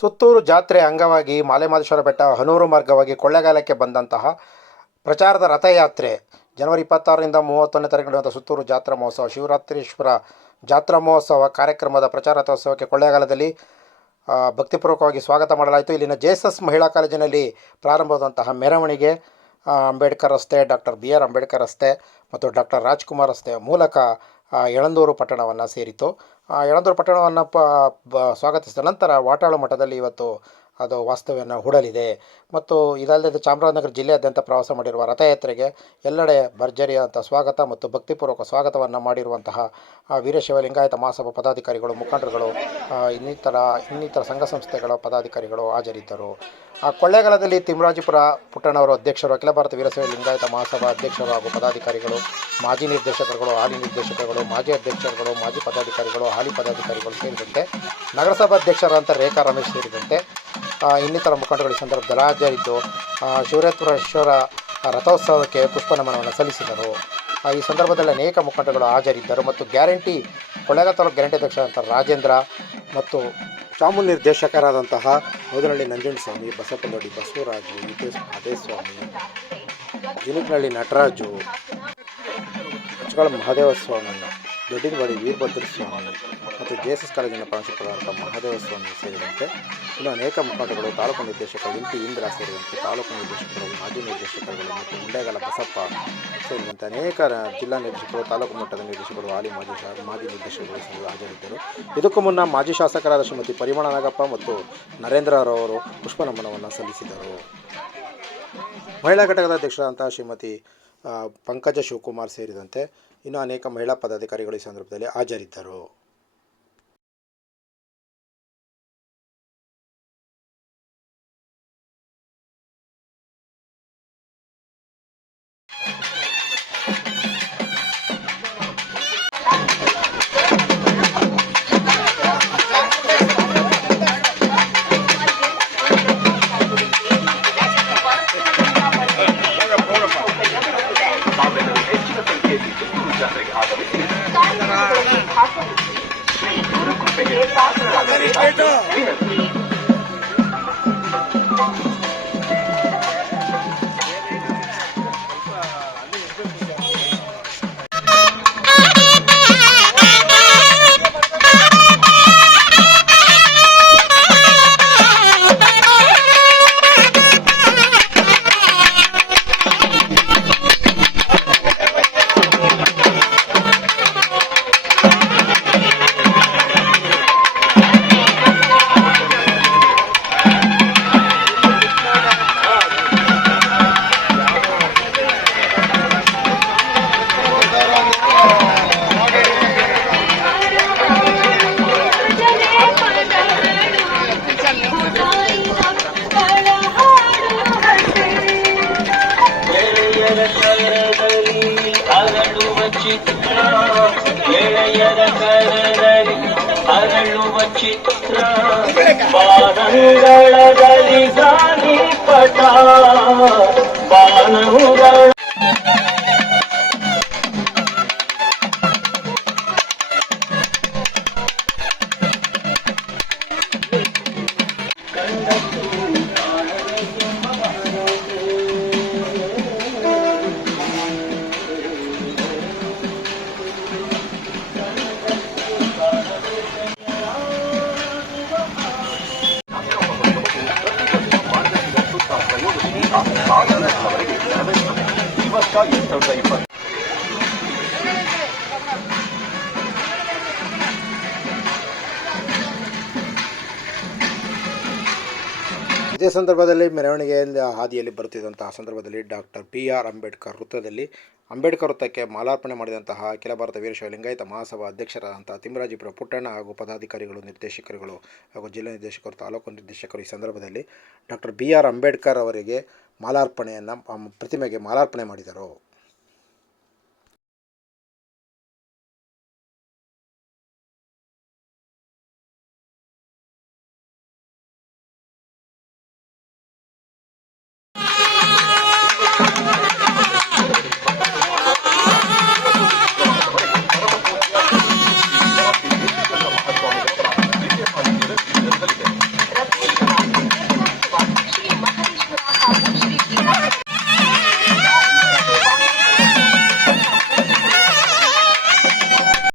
ಸುತ್ತೂರು ಜಾತ್ರೆ ಅಂಗವಾಗಿ ಮಾಲೆಮಹದೇಶ್ವರ ಬೆಟ್ಟ ಹನೂರು ಮಾರ್ಗವಾಗಿ ಕೊಳ್ಳೇಗಾಲಕ್ಕೆ ಬಂದಂತಹ ಪ್ರಚಾರದ ರಥಯಾತ್ರೆ ಜನವರಿ 26ರಿಂದ 31ನೇ ತಾರೀಕು ನಡೆಯುವಂಥ ಸುತ್ತೂರು ಜಾತ್ರಾ ಮಹೋತ್ಸವ ಶಿವರಾತ್ರೀಶ್ವರ ಜಾತ್ರಾ ಮಹೋತ್ಸವ ಕಾರ್ಯಕ್ರಮದ ಪ್ರಚಾರ ರಥೋತ್ಸವಕ್ಕೆ ಕೊಳ್ಳೇಗಾಲದಲ್ಲಿ ಭಕ್ತಿಪೂರ್ವಕವಾಗಿ ಸ್ವಾಗತ ಮಾಡಲಾಯಿತು. ಇಲ್ಲಿನ ಜೆಎಸ್ಎಸ್ ಮಹಿಳಾ ಕಾಲೇಜಿನಲ್ಲಿ ಪ್ರಾರಂಭವಾದಂತಹ ಮೆರವಣಿಗೆ ಅಂಬೇಡ್ಕರ್ ರಸ್ತೆ, ಡಾಕ್ಟರ್ ಬಿ ಆರ್ ಅಂಬೇಡ್ಕರ್ ರಸ್ತೆ ಮತ್ತು ಡಾಕ್ಟರ್ ರಾಜ್ಕುಮಾರ್ ರಸ್ತೆಯ ಮೂಲಕ ಯಳಂದೂರು ಪಟ್ಟಣವನ್ನು ಸೇರಿತು. ಯಳಂದೂರು ಪಟ್ಟಣವನ್ನು ಸ್ವಾಗತಿಸಿದ ನಂತರ ವಾಟಾಳು ಮಠದಲ್ಲಿ ಇವತ್ತು ಅದು ವಾಸ್ತವ್ಯವನ್ನು ಹೂಡಲಿದೆ. ಮತ್ತು ಇದಲ್ಲದೆ ಚಾಮರಾಜನಗರ ಜಿಲ್ಲೆಯಾದ್ಯಂತ ಪ್ರವಾಸ ಮಾಡಿರುವ ರಥಯಾತ್ರೆಗೆ ಎಲ್ಲೆಡೆ ಭರ್ಜರಿಯಾದಂಥ ಸ್ವಾಗತ ಮತ್ತು ಭಕ್ತಿಪೂರ್ವಕ ಸ್ವಾಗತವನ್ನು ಮಾಡಿರುವಂತಹ ವೀರಶೈವ ಲಿಂಗಾಯತ ಮಹಾಸಭಾ ಪದಾಧಿಕಾರಿಗಳು, ಮುಖಂಡರುಗಳು, ಇನ್ನಿತರ ಸಂಘ ಸಂಸ್ಥೆಗಳ ಪದಾಧಿಕಾರಿಗಳು ಹಾಜರಿದ್ದರು. ಕೊಳ್ಳೇಗಾಲದಲ್ಲಿ ತಿಮ್ಮರಾಜಿಪುರ ಪುಟ್ಟಣ್ಣವರು ಅಧ್ಯಕ್ಷರು, ಅಖಿಲ ಭಾರತ ವೀರಶೈವ ಲಿಂಗಾಯತ ಮಹಾಸಭಾ ಅಧ್ಯಕ್ಷರು ಹಾಗೂ ಪದಾಧಿಕಾರಿಗಳು, ಮಾಜಿ ನಿರ್ದೇಶಕರುಗಳು, ಹಾಲಿ ನಿರ್ದೇಶಕರುಗಳು, ಮಾಜಿ ಅಧ್ಯಕ್ಷರುಗಳು, ಮಾಜಿ ಪದಾಧಿಕಾರಿಗಳು, ಹಾಲಿ ಪದಾಧಿಕಾರಿಗಳು ಸೇರಿದಂತೆ ನಗರಸಭಾ ಅಧ್ಯಕ್ಷರಾದಂಥ ರೇಖಾ ರಮೇಶ್ ಸೇರಿದಂತೆ ಇನ್ನಿತರ ಮುಖಂಡರು ಈ ಸಂದರ್ಭದಲ್ಲಿ ಹಾಜರಿದ್ದು ಶಿವರಾತ್ರೀಶ್ವರ ರಥೋತ್ಸವಕ್ಕೆ ಪುಷ್ಪ ನಮನವನ್ನು ಸಲ್ಲಿಸಿದರು. ಈ ಸಂದರ್ಭದಲ್ಲಿ ಅನೇಕ ಮುಖಂಡರುಗಳು ಹಾಜರಿದ್ದರು. ಮತ್ತು ಕೊಳ್ಳೇಗಾಲ ತಾಲೂಕು ಗ್ಯಾರಂಟಿ ಅಧ್ಯಕ್ಷರಾದಂಥ ರಾಜೇಂದ್ರ ಮತ್ತು ಚಾಮುಲ್ ನಿರ್ದೇಶಕರಾದಂತಹ ಮೋದನಹಳ್ಳಿ ನಂಜುಂಡಸ್ವಾಮಿ, ಬಸಪ್ಪನಹಳ್ಳಿ ಬಸವರಾಜು, ಹಿತೇಶ್ ಮಹದೇವಸ್ವಾಮಿ, ಜಿನುಕನಹಳ್ಳಿ ನಟರಾಜು, ಮಹದೇವಸ್ವಾಮಿ, ದೊಡ್ಡಿನವಾಡಿ ವೀರಭದ್ರಸ್ವಾಮಿ ಮತ್ತು ಜೆಎಸ್ಎಸ್ ಕಾಲೇಜಿನ ಪ್ರಾಂಶುಪಾಲರಾದ ಮಹದೇವಸ್ವಾಮಿ ಸೇರಿದಂತೆ ಇನ್ನು ಅನೇಕ ಮುಖಂಡಗಳು, ತಾಲೂಕು ನಿರ್ದೇಶಕರು ಎಂಪಿ ಇಂದ್ರ ಸೇರಿದಂತೆ ತಾಲೂಕು ನಿರ್ದೇಶಕರು, ಮಾಜಿ ನಿರ್ದೇಶಕರುಗಳು ಮತ್ತು ಮುಂಡೇಗಾಲ ಬಸಪ್ಪ ಸೇರಿದಂತೆ ಅನೇಕ ಜಿಲ್ಲಾ ನಿರ್ದೇಶಕರು, ತಾಲೂಕು ಮಟ್ಟದ ನಿರ್ದೇಶಕರು, ಹಾಲಿ ಮಾಜಿ ನಿರ್ದೇಶಕರು ಹಾಜರಿದ್ದರು. ಇದಕ್ಕೂ ಮುನ್ನ ಮಾಜಿ ಶಾಸಕರಾದ ಶ್ರೀಮತಿ ಪರಿಮಳ ನಾಗಪ್ಪ ಮತ್ತು ನರೇಂದ್ರರವರು ಪುಷ್ಪ ನಮನವನ್ನು ಸಲ್ಲಿಸಿದರು. ಮಹಿಳಾ ಘಟಕದ ಅಧ್ಯಕ್ಷರಾದಂತಹ ಶ್ರೀಮತಿ ಪಂಕಜ ಶಿವಕುಮಾರ್ ಸೇರಿದಂತೆ ಇನ್ನೂ ಅನೇಕ ಮಹಿಳಾ ಪದಾಧಿಕಾರಿಗಳು ಈ ಸಂದರ್ಭದಲ್ಲಿ ಹಾಜರಿದ್ದರು. ಗೆಳೆಯರ ಕರದಲ್ಲಿ ಅರಳುವ ಚಿತ್ರ ಬಾನಂಗಳದಲ್ಲಿ ಗಾಳಿಪಟ ಬಾನಂಗಳ ಇದೇ ಸಂದರ್ಭದಲ್ಲಿ ಮೆರವಣಿಗೆಯಿಂದ ಹಾದಿಯಲ್ಲಿ ಬರುತ್ತಿದ್ದಂತಹ ಸಂದರ್ಭದಲ್ಲಿ ಡಾಕ್ಟರ್ ಬಿ ಆರ್ ಅಂಬೇಡ್ಕರ್ ವೃತ್ತದಲ್ಲಿ ಅಂಬೇಡ್ಕರ್ ವೃತ್ತಕ್ಕೆ ಮಾಲಾರ್ಪಣೆ ಮಾಡಿದಂತಹ ಅಖಿಲ ಭಾರತ ವೀರಶೈವ ಲಿಂಗಾಯತ ಮಹಾಸಭಾ ಅಧ್ಯಕ್ಷರಾದಂತಹ ತಿಮ್ಮರಾಜಿಪುರ ಪುಟ್ಟಣ್ಣ ಹಾಗೂ ಪದಾಧಿಕಾರಿಗಳು, ನಿರ್ದೇಶಕರುಗಳು ಹಾಗೂ ಜಿಲ್ಲಾ ನಿರ್ದೇಶಕರು, ತಾಲೂಕು ನಿರ್ದೇಶಕರು ಈ ಸಂದರ್ಭದಲ್ಲಿ ಡಾಕ್ಟರ್ ಬಿ ಆರ್ ಅಂಬೇಡ್ಕರ್ ಅವರಿಗೆ ಪ್ರತಿಮೆಗೆ ಮಾಲಾರ್ಪಣೆ ಮಾಡಿದರು.